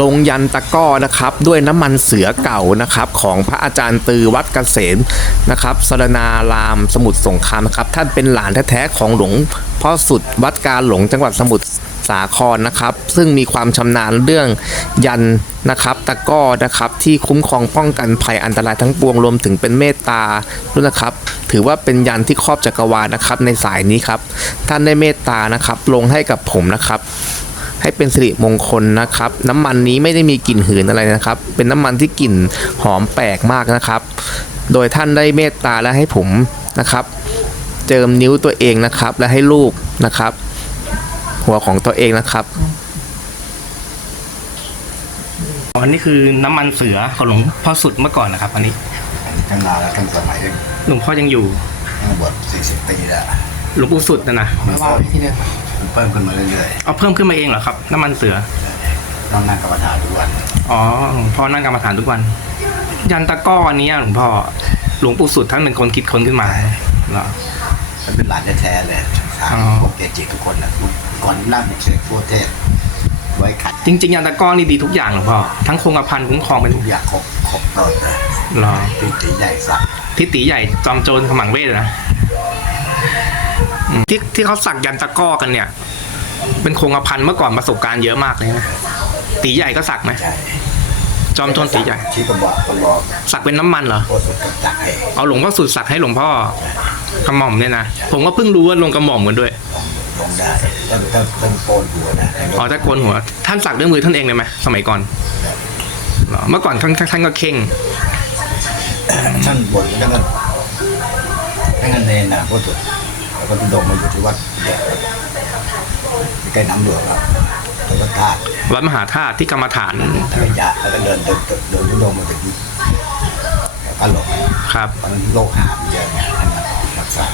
ลงยันตะก้อนะครับ ด้วยน้ำมันเสือเก่านะครับ ของพระอาจารย์ตือวัดเกษมนะครับสรณารามสมุทรสงครามนะครับ ท่านเป็นหลานแท้ๆของหลวงพ่อสุดวัดการหลงจังหวัดสมุทรสาครนะครับ ซึ่งมีความชำนาญเรื่องยันนะครับ ตะก้อนะครับที่คุ้มครองป้องกันภัยอันตรายทั้งปวงรวมถึงเป็นเมตตาด้วยนะครับ ถือว่าเป็นยันที่ครอบจักรวาลนะครับ ในสายนี้ครับ ท่านได้เมตตานะครับ ลงให้กับผมนะครับ ให้เป็นสิริมงคลนะครับ น้ำมันนี้ไม่ได้มีกลิ่นหืนอะไรนะครับ เป็นน้ำมันที่กลิ่นหอมแปลกมากนะครับ โดยท่านได้เมตตาและให้ผมนะครับ เจิมนิ้วตัวเองนะครับ และให้ลูกนะครับ หัวของตัวเองนะครับอ๋อนี่คือน้ำมันเสือของหลวงพ่อสุดเมื่อก่อนนะครับ อันนี้ตั้งนานแล้วตั้งสมัยตั้งหลวงพ่อยังอยู่ตั้งบวชสี่สิบปีแล้วหลวงปู่สุดนะนะมันเพิ่ม มันเพิ่มขึ้นมาเรื่อยเอาเพิ่มขึ้นมาเองเหรอครับ น้ำมันเสือ ๆต้องนั่งกรรมฐานทุกวันอ๋อหลวงพ่อนั่งกรรมฐานทุกวัน ยันตะกร้ออันเนี้ยหลวงพ่อหลวงปู่สุดท่านเป็นคนคิดค้นขึ้นมาเหรอ มันเป็นหลานแท้ๆเลยถามอ๋อ พวกเกจิทุกคนนะก่อนนั่งเสกทั่วเทศ ไว้ขัดจริง ๆ ยันตะกร้อนี่ดีทุกอย่างหลวงพ่อทั้งคงกระพันคุ้มครองเป็นทุกอย่างครบครบต้นเลยเหรอตีตีใหญ่สัก ทิฏฐิใหญ่จอมโจรขมังเวทนะอืม ที่ที่เขาสักยันตะก้อกันเนี่ย เป็นคงกระพันเมื่อก่อนประสบการณ์เยอะมากเลยนะตีใหญ่ก็สักไหมจอมโจรตีใหญ่ ที่ตำบอกตำบอกสักเป็นน้ำมันเหรอ โคตรสุดกับจักรให้เอาหลวงพ่อสุดสักให้หลวงพ่อกระหม่อมเนี่ยนะ ผมก็เพิ่งรู้ว่าลงกระหม่อมกันด้วย ลงได้ถ้าถ้าเป็นโกนหัวนะอ๋อถ้าโกนหัว ท่านสักด้วยมือท่านเองเลยไหมสมัยก่อนเหรอเมื่อก่อนท่านท่านก็เข่ง ท่านบวชแล้วก็ท่านก็เนนนะโคตรสุด แล้วก็ทุดงมาอยู่ที่วัดเดียวใกล้น้ำหลวงครับแล้วก็ธาตุวัดมหาธาตุที่กรรมฐานระยะแล้วก็เดินเดินเดินเดินทุดงมาถึงพระหลงครับตอนนั้นโรคหามเยอะไงท่านรักษา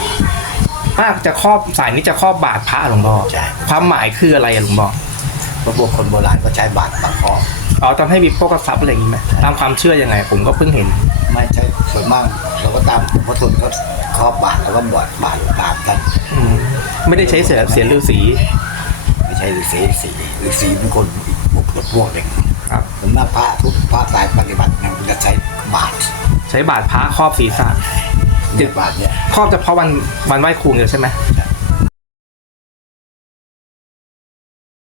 ป้าจะครอบสายนี้จะครอบบาทพระหลวงพ่อใช่ ความหมายคืออะไรอะหลวงพ่อเพ ราะพวกคนโบราณก็ใช้บาตรปักคออ๋อทำให้มีโภคทรัพย์อะไรอย่างนี้ไหมตามความเชื่อยังไง ผมก็เพิ่งเห็น ไม่ใช่ส่วนมากเราก็ตามพระสุนก็ครอบบาตรแล้วก็บวชบาตรตามกันอืมไม่ได้ใช้เสียเสียฤาษีไม่ใช่ฤาษีฤาษีฤาษีเป็นคนอีกพวกพวกหนึ่งครับส่วนมากพระทุกพระสายปฏิบัติเนี่ยมันจะใช้บาตรใช้บาทพระครอบศีรษะเนี่ยบาตรเนี่ยครอบเฉพาะวันวันไหว้ครูเนี่ยใช่ไหม